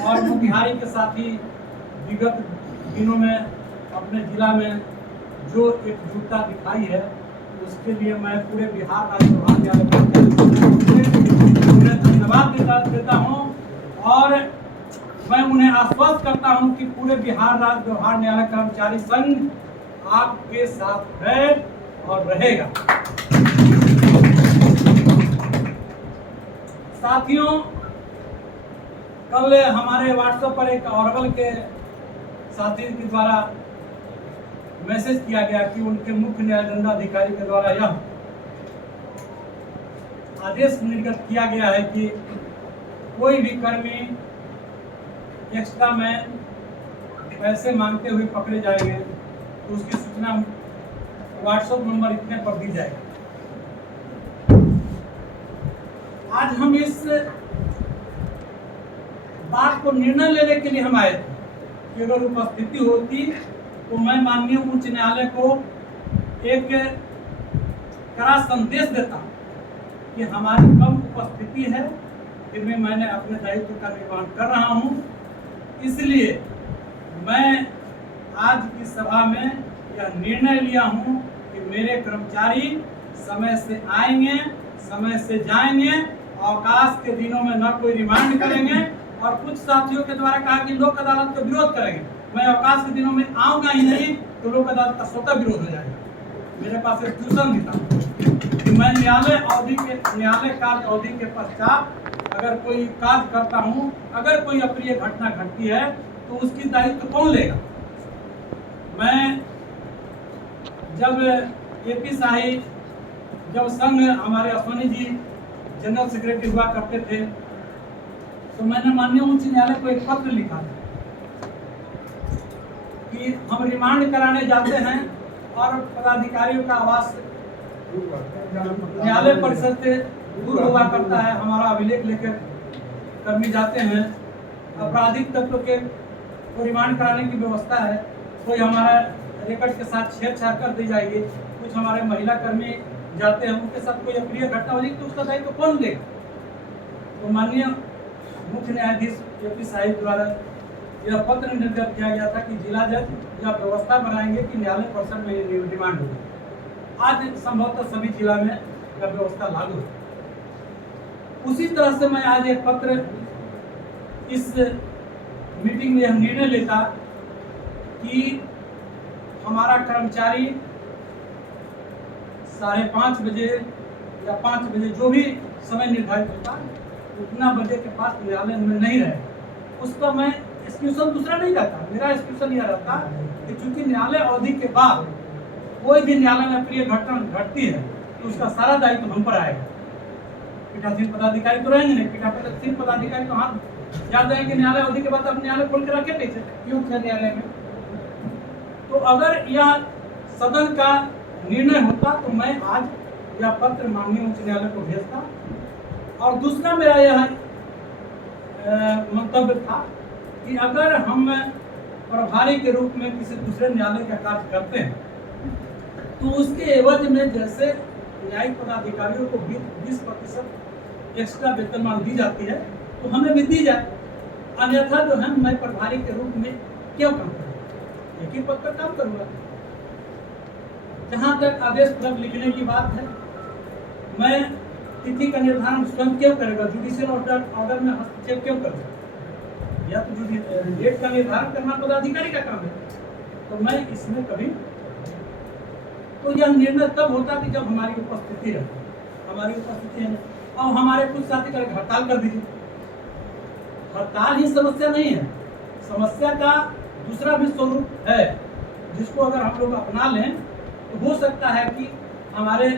और मोतिहारी के साथ ही विगत दिनों में अपने जिला में जो एकजुटता दिखाई है उसके लिए मैं पूरे बिहार राज्य उन्हें धन्यवाद देता हूँ और मैं उन्हें आश्वस्त करता हूँ कि पूरे बिहार राज्य व्यवहार न्यायालय कर्मचारी संघ आपके साथ है और रहेगा। साथियों, कल हमारे व्हाट्सएप पर एक औरवल के साथी के द्वारा मैसेज किया गया कि उनके मुख्य न्याय दंडाधिकारी के द्वारा यह आदेश निर्गत किया गया है कि कोई भी कर्मी एक्स्ट्रा में पैसे मांगते हुए पकड़े जाएंगे तो उसकी सूचना व्हाट्सएप नंबर इतने पर दी जाएगी। आज हम इस बात को निर्णय लेने के लिए हम आए थे कि अगर उपस्थिति होती तो मैं माननीय उच्च न्यायालय को एक कड़ा संदेश देता कि हमारी कम उपस्थिति है, फिर भी मैंने अपने दायित्व का निर्वहन कर रहा हूं, इसलिए मैं आज की सभा में यह निर्णय लिया हूं कि मेरे कर्मचारी समय से आएंगे, समय से जाएंगे, अवकाश के दिनों में न कोई रिमांड करेंगे और कुछ साथियों के द्वारा कहा कि लोक अदालत का विरोध करेंगे। मैं अवकाश के दिनों में आऊंगा ही नहीं तो लोक अदालत का स्वतः विरोध हो जाएगा। मेरे पास एक ट्यूशन भी था कि मैं न्यायालय कार्य अवधि के पश्चात अगर कोई कार्य करता हूं, अगर कोई अप्रिय घटना घटती है तो उसकी दायित्व कौन लेगा। मैं जब एपी शाही जब संघ हमारे अश्वनी जी जनरल सेक्रेटरी हुआ करते थे तो मैंने माननीय उच्च न्यायालय को एक पत्र लिखा था कि हम रिमांड कराने जाते हैं और पदाधिकारियों का आवास न्यायालय परिसर से दूर हुआ करता है। हमारा अभिलेख लेकर कर्मी जाते हैं, आपराधिक तत्व के को रिमांड कराने की व्यवस्था है, कोई हमारा रिकॉर्ड के साथ छेड़छाड़ कर दी जाएगी, कुछ हमारे महिला कर्मी जाते हैं उनके साथ कोई अप्रिय घटना हो जाएगी तो उसका दायित्व कौन लेगा। तो माननीय मुख्य न्यायाधीश एपी शाही द्वारा यह पत्र निर्गत किया गया था कि जिला जज यह व्यवस्था बनाएंगे कि न्यायालय परिसर में रिमांड होगी। आज संभवतः सभी जिला में यह व्यवस्था लागू है। उसी तरह से मैं आज एक पत्र इस मीटिंग में यह निर्णय लेता कि हमारा कर्मचारी 5:30 बजे या 5 बजे जो भी समय निर्धारित होता है उतना बजे के पास न्यायालय में नहीं रहे। उसका मैं एक्सक्यूशन दूसरा नहीं करता, मेरा एक्सक्यूशन यह रहता कि चूंकि न्यायालय अवधि के बाद कोई भी न्यायालय में प्रिय घटना घटती है तो उसका सारा दायित्व हम पर आएगा। पीठासीन पदाधिकारी तो रहेंगे नहीं, पीठासीन पदाधिकारी तो हाथ याद रहेंगे न्यायालय अवधि के बाद अब न्यायालय खोल के रखे कैसे क्यों थे न्यायालय में। तो अगर यह सदन का निर्णय होता तो मैं आज यह पत्र माननीय उच्च न्यायालय को भेजता। और दूसरा मेरा यह मंतव्य था कि अगर हम प्रभारी के रूप में किसी दूसरे न्यायालय का कार्य करते हैं तो उसके एवज में जैसे न्यायिक पदाधिकारियों को 20% एक्स्ट्रा वेतनमान दी जाती है तो हमें भी दी जाए, अन्यथा जो है मैं प्रभारी के रूप में क्यों काम करूँ, एक ही पद पर काम करूँगा। जहाँ तक आदेश फलक लिखने की बात है, मैं तिथि का निर्धारण स्वयं क्यों करेगा, जुडिशियल ऑर्डर में हस्तक्षेप क्यों करेगा, या तो डेट का निर्धारण करना पदाधिकारी का काम है। तो मैं इसमें कभी तो यह निर्णय तब होता कि जब हमारी उपस्थिति रहती, हमारी उपस्थिति है। और हमारे कुछ साथी करें हड़ताल कर दीजिए, हड़ताल ही समस्या नहीं है, समस्या का दूसरा भी स्वरूप है जिसको अगर हम लोग अपना लें तो हो सकता है कि हमारे